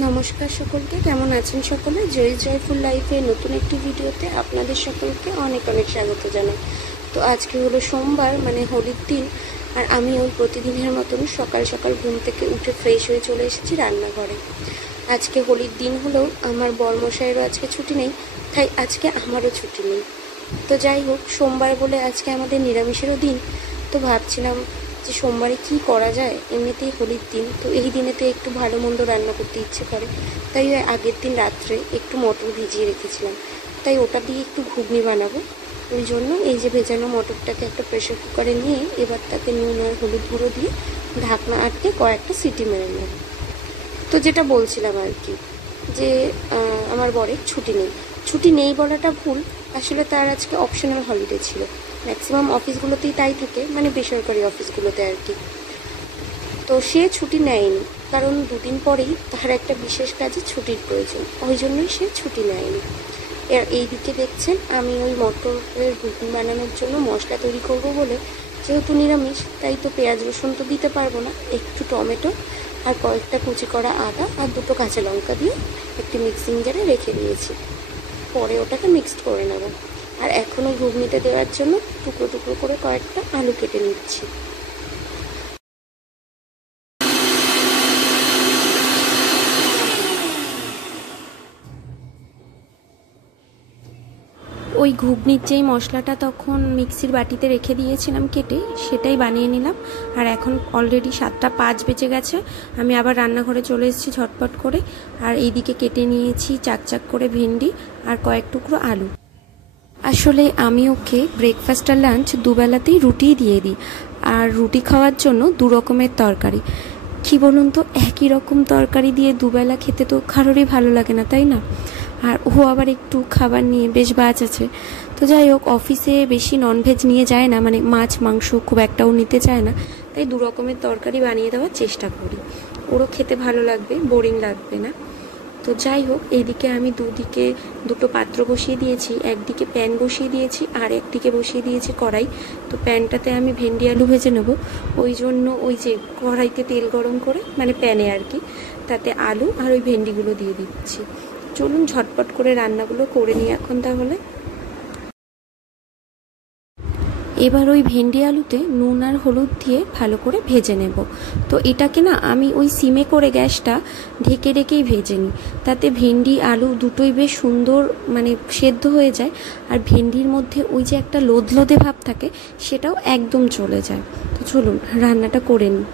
নমস্কার সকলকে, কেমন আছেন সকলে? জয়ফুল লাইফে নতুন একটি ভিডিওতে আপনাদের সকলকে অনেক অনেক স্বাগত জানাই। তো আজকে হলো সোমবার, মানে হোলির দিন। আর আমি ওই প্রতিদিনের মতন সকাল সকাল ঘুম থেকে উঠে ফ্রেশ হয়ে চলে এসেছি রান্নাঘরে। আজকে হোলির দিন হলেও আমার বরমশাইয়েরও আজকে ছুটি নেই, তাই আজকে আমারও ছুটি নেই। তো যাই হোক, সোমবার বলে আজকে আমাদের নিরামিষেরও দিন। তো ভাবছিলাম যে সোমবারে কি করা যায়, এমনিতেই হোলির দিন, তো এই দিনেতে একটু ভালো মন্দ রান্না করতে ইচ্ছে করে। তাই আগের দিন রাত্রে একটু মটর ভিজিয়ে রেখেছিলাম, তাই ওটা দিয়ে একটু ঘুগনি বানাবো। ওই জন্য এই যে ভেজানো মটরটাকে একটা প্রেশার কুকারে নিয়ে এবার তাতে নুন আর হলুদ গুঁড়ো দিয়ে ঢাকনা আটকে কয়েকটা সিটি মেরে নেব। তো যেটা বলছিলাম আর কি, যে আমার বরের ছুটি নেই। ছুটি নেই বলাটা ভুল, আসলে তার আজকে অপশনাল হলিডে ছিল। ম্যাক্সিমাম অফিসগুলোতেই তাই থাকে, মানে বেসরকারি অফিসগুলোতে আর কি। তো সে ছুটি নেয়নি, কারণ দুদিন পরেই তার একটা বিশেষ কাজে ছুটির প্রয়োজন, ওই জন্যই সে ছুটি নেয়নি। এই দিকে দেখছেন আমি ওই মটরের ঘুগনি বানানোর জন্য মশলা তৈরি করব বলে, যেহেতু নিরামিষ তাই তো পেঁয়াজ রসুন তো দিতে পারবো না, একটু টমেটো আর কয়েকটা কুচি করা আদা আর দুটো কাঁচা লঙ্কা দিয়ে একটি মিক্সিং জারে রেখে দিয়েছি। পরে ওটাকে মিক্সড করে নেব। আর এখন ওই ঘুগনিতে দেওয়ার জন্য টুকরো টুকরো করে কয়েকটা আলু কেটে নিচ্ছি। ওই ঘুগনির যেই মশলাটা তখন মিক্সির বাটিতে রেখে দিয়েছিলাম কেটে, সেটাই বানিয়ে নিলাম। আর এখন অলরেডি 7টা 5 বেজে গেছে, আমি আবার রান্নাঘরে চলে এসেছি ঝটপট করে। আর এইদিকে কেটে নিয়েছি চাক করে ভেন্ডি আর কয়েক টুকরো আলু। আসলে আমি ওকে ব্রেকফাস্ট আর লাঞ্চ দুবেলাতেই রুটিই দিয়ে দিই। আর রুটি খাওয়ার জন্য 2 রকমের তরকারি। কী বলুন তো, একই রকম তরকারি দিয়ে দুবেলা খেতে তো কারোরই ভালো লাগে না, তাই না? আর ও আবার একটু খাবার নিয়ে বেশ বাজ আছে। তো যাই হোক, অফিসে বেশি ননভেজ নিয়ে যায় না, মানে মাছ মাংস খুব একটাও নিতে চায় না। তাই 2 রকমের তরকারি বানিয়ে দেওয়ার চেষ্টা করি, ওরও খেতে ভালো লাগবে, বোরিং লাগবে না। তো যাই হোক, এইদিকে আমি দুদিকে দুটো পাত্র বসিয়ে দিয়েছি, একদিকে প্যান বসিয়ে দিয়েছি আর একদিকে বসিয়ে দিয়েছি কড়াই। তো প্যানটাতে আমি ভেন্ডি আলু ভেজে নেব, ওই জন্য ওই যে কড়াইতে তেল গরম করে, মানে প্যানে আর কি, তাতে আলু আর ওই ভেন্ডিগুলো দিয়ে দিচ্ছি। চলুন ঝটপট করে রান্নাগুলো করে নিই এখন তাহলে। এবার ওই ভেন্ডি আলুতে নুন আর হলুদ দিয়ে ভালো করে ভেজে নেব। তো এটাকে না আমি ওই সিমে করে গ্যাসটা ঢেকে ঢেকেই ভেজে নিই, তাতে ভেন্ডি আলু দুটোই বেশ সুন্দর মানে সেদ্ধ হয়ে যায়। আর ভেন্ডির মধ্যে ওই যে একটা লোদলোদে ভাব থাকে, সেটাও একদম চলে যায়। তো চলুন রান্নাটা করে নিই।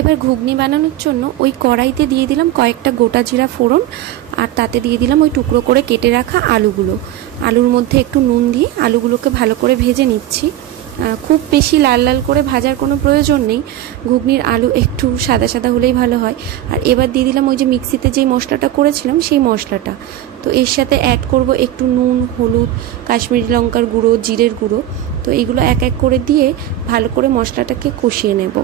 এবার ঘুগনি বানানোর জন্য ওই কড়াইতে দিয়ে দিলাম কয়েকটা গোটা জিরা ফোড়ন, আর তাতে দিয়ে দিলাম ওই টুকরো করে কেটে রাখা আলুগুলো। আলুর মধ্যে একটু নুন দিয়ে আলুগুলোকে ভালো করে ভেজে নিচ্ছি। খুব বেশি লাল লাল করে ভাজার কোনো প্রয়োজন নেই, ঘুগনির আলু একটু সাদা সাদা হলেই ভালো হয়। আর এবার দিয়ে দিলাম ওই যে মিক্সিতে যেই মশলাটা করেছিলাম সেই মশলাটা। তো এর সাথে অ্যাড করব একটু নুন, হলুদ, কাশ্মীরি লঙ্কার গুঁড়ো, জিরের গুঁড়ো। তো এইগুলো এক এক করে দিয়ে ভালো করে মশলাটাকে কষিয়ে নেব।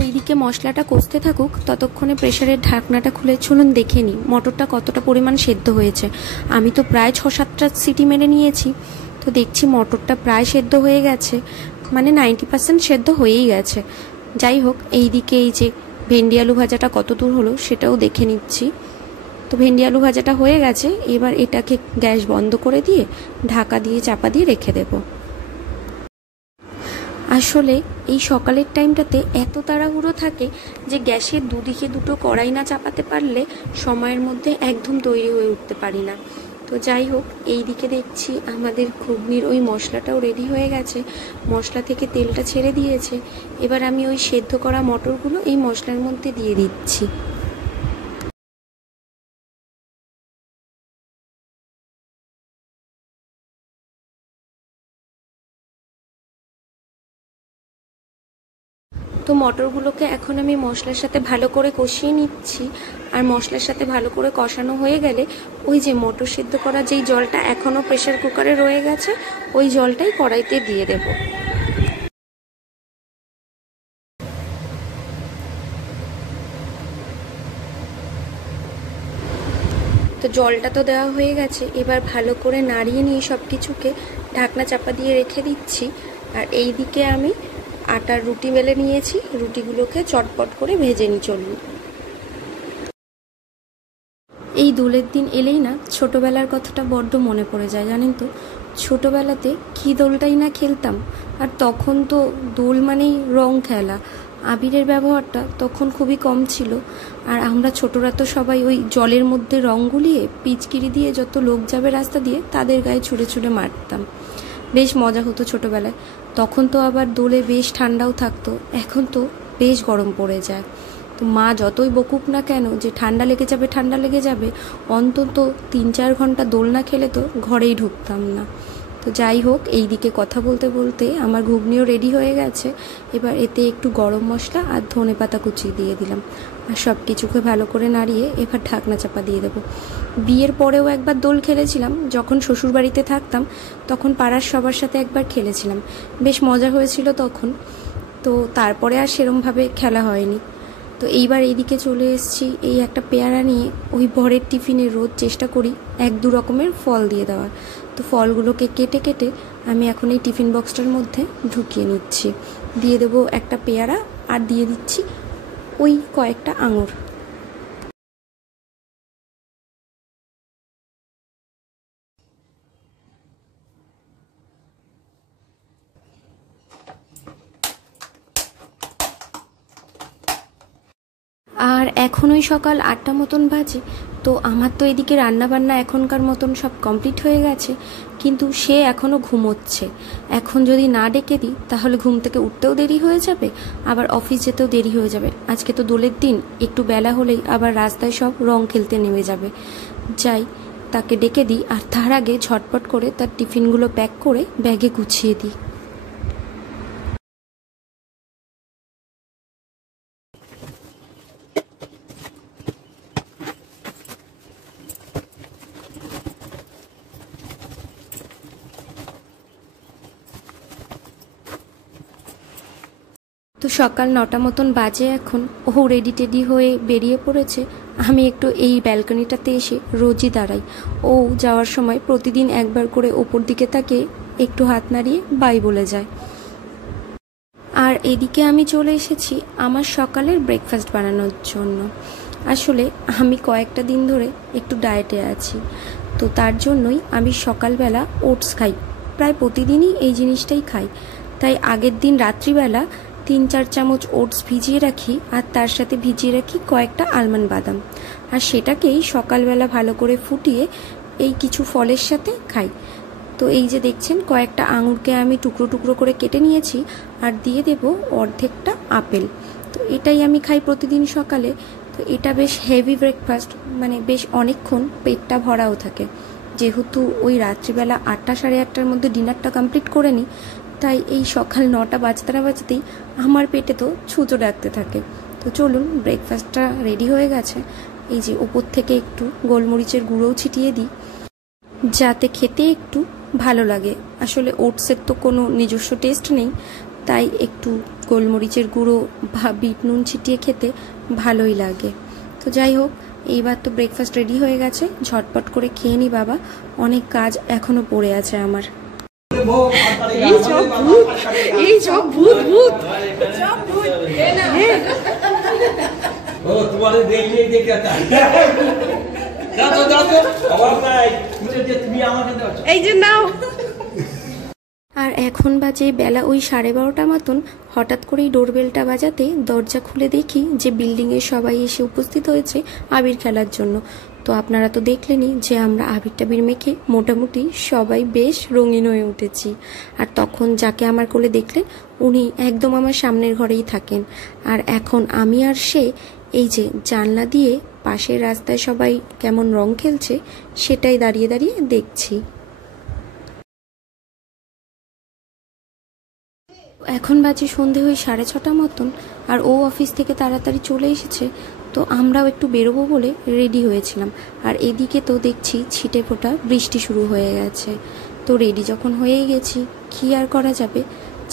ওইদিকে মশলাটা কষতে থাকুক, ততক্ষণে প্রেসারের ঢাকনাটা খুলে চলুন দেখে নিই মটরটা কতটা পরিমাণ সেদ্ধ হয়েছে। আমি তো প্রায় 6-7টা সিটি মেরে নিয়েছি। তো দেখছি মটরটা প্রায় সেদ্ধ হয়ে গেছে, মানে 90% সেদ্ধ হয়েই গেছে। যাই হোক, এইদিকে এই যে ভেন্ডি আলু ভাজাটা কত দূর হলো সেটাও দেখে নিচ্ছি। তো ভেন্ডি আলু ভাজাটা হয়ে গেছে, এবার এটাকে গ্যাস বন্ধ করে দিয়ে ঢাকা দিয়ে চাপা দিয়ে রেখে দেবো। আসলে এই সকালের টাইমটাতে এত তাড়াহুড়ো থাকে যে গ্যাসের দুদিকে দুটো কড়াই না চাপাতে পারলে সময়ের মধ্যে একদম তৈরি হয়ে উঠতে পারি না। তো যাই হোক, এই দিকে দেখছি আমাদের ঘুগনির ওই মশলাটাও রেডি হয়ে গেছে, মশলা থেকে তেলটা ছেড়ে দিয়েছে। এবার আমি ওই সেদ্ধ করা মটরগুলো এই মশলার মধ্যে দিয়ে দিচ্ছি। তো মটরগুলোকে এখন আমি মশলার সাথে ভালো করে কষিয়ে নিচ্ছি। আর মশলার সাথে ভালো করে কষানো হয়ে গেলে ওই যে মটর সিদ্ধ করা যেই জলটা এখনও প্রেশার কুকারে রয়ে গেছে ওই জলটাই কড়াইতে দিয়ে দেব। তো জলটা তো দেওয়া হয়ে গেছে, এবার ভালো করে নাড়িয়ে নিয়ে সব কিছুকে ঢাকনা চাপা দিয়ে রেখে দিচ্ছি। আর এই দিকে আমি আটার রুটি বেলে নিয়েছি, রুটিগুলোকে চটপট করে ভেজে নিই। চলুন। এই দোলের দিন এলেই না ছোটোবেলার কথাটা বড্ড মনে পড়ে যায়, জানেন তো। ছোটোবেলাতে কী দোলটাই না খেলতাম। আর তখন তো দোল মানেই রং খেলা, আবিরের ব্যবহারটা তখন খুবই কম ছিল। আর আমরা ছোটরা তো সবাই ওই জলের মধ্যে রং গুলিয়ে পিচকিরি দিয়ে যত লোক যাবে রাস্তা দিয়ে তাদের গায়ে ছুঁড়ে ছুঁড়ে মারতাম। বেশ মজা হতো ছোটোবেলায়। তখন তো আবার দোলে বেশ ঠান্ডাও থাকতো, এখন তো বেশ গরম পড়ে যায়। তো মা যতই বকুক না কেন যে ঠান্ডা লেগে যাবে, অন্তত 3-4 ঘন্টা দোল না খেলে তো ঘরেই ঢুকতাম না। তো যাই হোক, এই দিকে কথা বলতে বলতে আমার ঘুগনিও রেডি হয়ে গেছে। এবার এতে একটু গরম মশলা আর ধনেপাতা কুচিয়ে দিয়ে দিলাম। আর সব কিছুকে ভালো করে নাড়িয়ে এবার ঢাকনা চাপা দিয়ে দেবো। বিয়ের পরেও একবার দোল খেলেছিলাম, যখন শ্বশুরবাড়িতে থাকতাম তখন পাড়ার সবার সাথে একবার খেলেছিলাম, বেশ মজা হয়েছিল তখন। তো তারপরে আর সেরমভাবে খেলা হয়নি। তো এইবার এইদিকে চলে এসেছি, এই একটা পেয়ারা নিয়ে ওই বরের টিফিনে রোজ চেষ্টা করি 1-2 রকমের ফল দিয়ে দেওয়ার। তো ফলগুলোকে কেটে কেটে আমি এখন এই টিফিন বক্সটার মধ্যে ঢুকিয়ে নিচ্ছি। দিয়ে দেবো একটা পেয়ারা আর দিয়ে দিচ্ছি ওই কয়েকটা আঙুর। আর এখন ওই সকাল 8টা মতন বাজে। তো আমার তো এদিকে রান্নাবান্না এখনকার মতন সব কমপ্লিট হয়ে গেছে, কিন্তু সে এখনও ঘুমোচ্ছে। এখন যদি না ডেকে দিই তাহলে ঘুম থেকে উঠতেও দেরি হয়ে যাবে, আবার অফিস যেতেও দেরি হয়ে যাবে। আজকে তো দোলের দিন, একটু বেলা হলেই আবার রাস্তায় সব রং খেলতে নেমে যাবে। যাই, তাকে ডেকে দিই, আর তার আগে ঝটপট করে তার টিফিনগুলো প্যাক করে ব্যাগে গুছিয়ে দিই। তো সকাল 9টা মতন বাজে এখন। ও রেডি টেডি হয়ে বেরিয়ে পড়েছে। আমি একটু এই ব্যালকনিটাতে এসে রোজই দাঁড়াই। ও যাওয়ার সময় প্রতিদিন একবার করে ওপর দিকে তাকে একটু হাত নাড়িয়ে বাই বলে যায়। আর এদিকে আমি চলে এসেছি আমার সকালের ব্রেকফাস্ট বানানোর জন্য। আসলে আমি কয়েকটা দিন ধরে একটু ডায়েটে আছি, তো তার জন্যই আমি সকালবেলা ওটস খাই। প্রায় প্রতিদিনই এই জিনিসটাই খাই। তাই আগের দিন রাত্রিবেলা 3-4 চামচ ওটস ভিজিয়ে রাখি, আর তার সাথে ভিজিয়ে রাখি কয়েকটা আলমন্ড বাদাম। আর সেটাকেই সকালবেলা ভালো করে ফুটিয়ে এই কিছু ফলের সাথে খাই। তো এই যে দেখছেন, কয়েকটা আঙুরকে আমি টুকরো টুকরো করে কেটে নিয়েছি, আর দিয়ে দেব অর্ধেকটা আপেল। তো এটাই আমি খাই প্রতিদিন সকালে। তো এটা বেশ হেভি ব্রেকফাস্ট, মানে বেশ অনেকক্ষণ পেটটা ভরাও থাকে। যেহেতু ওই রাত্রিবেলা 8টা সাড়ে 8টার মধ্যে ডিনারটা কমপ্লিট করে নিই, তাই এই সকাল 9টা বাজতে না বাজতেই আমার পেটে তো ছুঁচো ডাকতে থাকে। তো চলুন, ব্রেকফাস্টটা রেডি হয়ে গেছে। এই যে ওপর থেকে একটু গোলমরিচের গুঁড়োও ছিটিয়ে দিই, যাতে খেতে একটু ভালো লাগে। আসলে ওটসের তো কোনো নিজস্ব টেস্ট নেই, তাই একটু গোলমরিচের গুঁড়ো বা বিট নুন ছিটিয়ে খেতে ভালোই লাগে। তো যাই হোক, এইবার তো ব্রেকফাস্ট রেডি হয়ে গেছে, ঝটপট করে খেয়ে নি বাবা, অনেক কাজ এখনো পড়ে আছে আমার। এই যে নাও। আর এখন বাজে বেলা ওই 12:30 মতন। হঠাৎ করেই ডোরবেলটা বাজাতে দরজা খুলে দেখি যে বিল্ডিংয়ের সবাই এসে উপস্থিত হয়েছে আবির খেলার জন্য। তো আপনারা তো দেখলেনই যে আমরা আবির টাবির মেখে মোটামুটি সবাই বেশ রঙিন হয়ে উঠেছি। আর তখন যাকে আমার কোলে দেখলেন, উনি একদম আমার সামনের ঘরেই থাকেন। আর এখন আমি আর সে এই যে জানলা দিয়ে পাশের রাস্তায় সবাই কেমন রং খেলছে সেটাই দাঁড়িয়ে দাঁড়িয়ে দেখছি। এখন বাজে সন্ধে হয়ে 6:30 মতন, আর ও অফিস থেকে তাড়াতাড়ি চলে এসেছে। তো আমরাও একটু বেরোবো বলে রেডি হয়েছিলাম। আর এদিকে তো দেখছি ছিটে ফোটা বৃষ্টি শুরু হয়ে গেছে। তো রেডি যখন হয়েই গেছি, কী আর করা যাবে,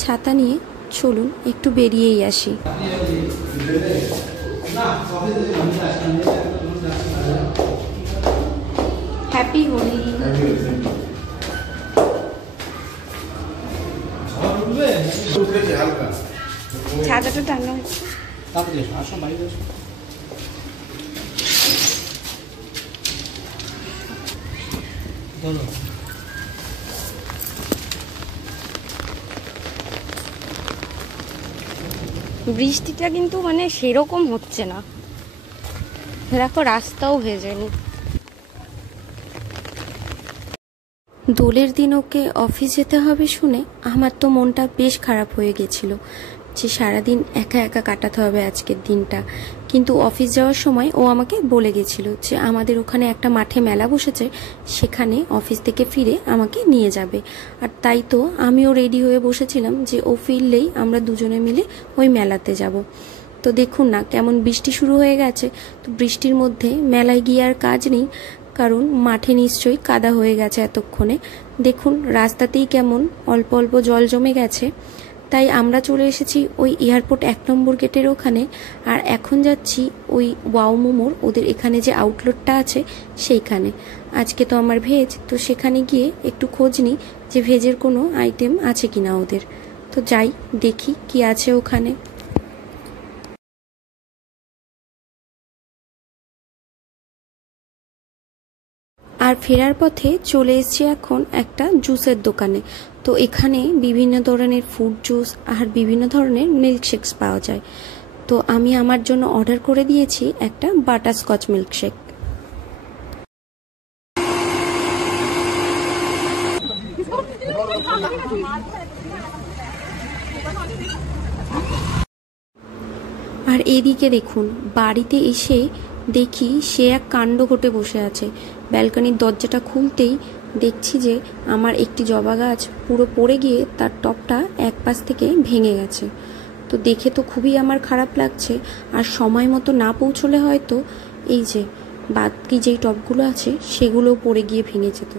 ছাতা নিয়ে চলুন একটু বেরিয়েই আসি। হ্যাপি হোলি। ছাতাটা টানা হচ্ছে। বৃষ্টিটা কিন্তু মানে সেরকম হচ্ছে না, দেখো রাস্তাও ভেজেনি। দোলের দিন ওকে অফিস যেতে হবে শুনে আমার তো মনটা বেশ খারাপ হয়ে গেছিল, যে সারাদিন একা একা কাটাতে হবে আজকের দিনটা। কিন্তু অফিস যাওয়ার সময় ও আমাকে বলে গেছিল যে আমাদের ওখানে একটা মাঠে মেলা বসেছে, সেখানে অফিস থেকে ফিরে আমাকে নিয়ে যাবে। আর তাই তো আমিও রেডি হয়ে বসেছিলাম যে ও ফিরলেই আমরা দুজনে মিলে ওই মেলাতে যাব। তো দেখুন না কেমন বৃষ্টি শুরু হয়ে গেছে। তো বৃষ্টির মধ্যে মেলায় গিয়ে আর কাজ নেই, কারণ মাঠে নিশ্চয়ই কাদা হয়ে গেছে এতক্ষণে। দেখুন রাস্তাতেই কেমন অল্প অল্প জল জমে গেছে। তাই আমরা চলে এসেছি ওই এয়ারপোর্ট 1 নম্বর গেটের ওখানে। আর এখন যাচ্ছি ওই ওয়াও মোমোর ওদের এখানে যে আউটলেটটা আছে সেইখানে। আজকে তো আমার ভেজ, তো সেখানে গিয়ে একটু খোঁজ নিই যে ভেজের কোনো আইটেম আছে কিনা ওদের। তো যাই দেখি কি আছে ওখানে। আর ফেরার পথে চলে এসেছি এখন একটা জুসের দোকানে। তো এখানে বিভিন্ন ধরনের ফ্রুট জুস আর বিভিন্ন ধরনের মিল্কশেকস পাওয়া যায়। তো আমি আমার জন্য অর্ডার করে দিয়েছি একটা বাটারস্কচ মিল্কশেক। আর এদিকে দেখুন বাড়িতে এসে দেখি সে এক কাণ্ড ঘটে বসে আছে। ব্যালকনির দরজাটা খুলতেই দেখছি যে আমার একটি জবা গাছ পুরো পড়ে গিয়ে তার টপটা এক পাশ থেকে ভেঙে গেছে। তো দেখে তো খুবই আমার খারাপ লাগছে। আর সময় মতো না পৌঁছলে হয়তো এই যে বাকি যেই টবগুলো আছে সেগুলোও পড়ে গিয়ে ভেঙে যেত।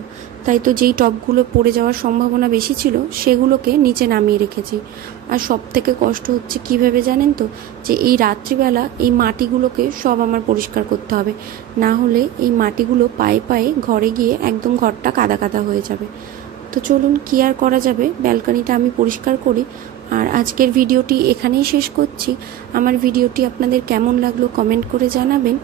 তাই তো যেই টবগুলো পড়ে যাওয়ার সম্ভাবনা বেশি ছিল সেগুলোকে নিচে নামিয়ে রেখেছি। আর সব থেকে কষ্ট হচ্ছে কীভাবে জানেন তো, যে এই রাত্রিবেলা এই মাটিগুলোকে সব আমার পরিষ্কার করতে হবে, না হলে এই মাটিগুলো পায়ে পায়ে ঘরে গিয়ে একদম ঘরটা কাদা কাদা হয়ে যাবে। তো চলুন কি আর করা যাবে, ব্যালকনিটা আমি পরিষ্কার করি। আর আজকের ভিডিওটি এখানেই শেষ করছি। আমার ভিডিওটি আপনাদের কেমন লাগলো কমেন্ট করে জানাবেন।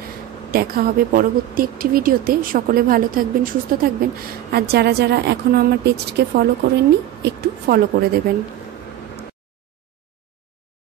দেখা হবে পরবর্তী একটি ভিডিওতে। সকলে ভালো থাকবেন, সুস্থ থাকবেন। আর যারা যারা এখনও আমার পেজটিকে ফলো করেননি একটু ফলো করে দেবেন।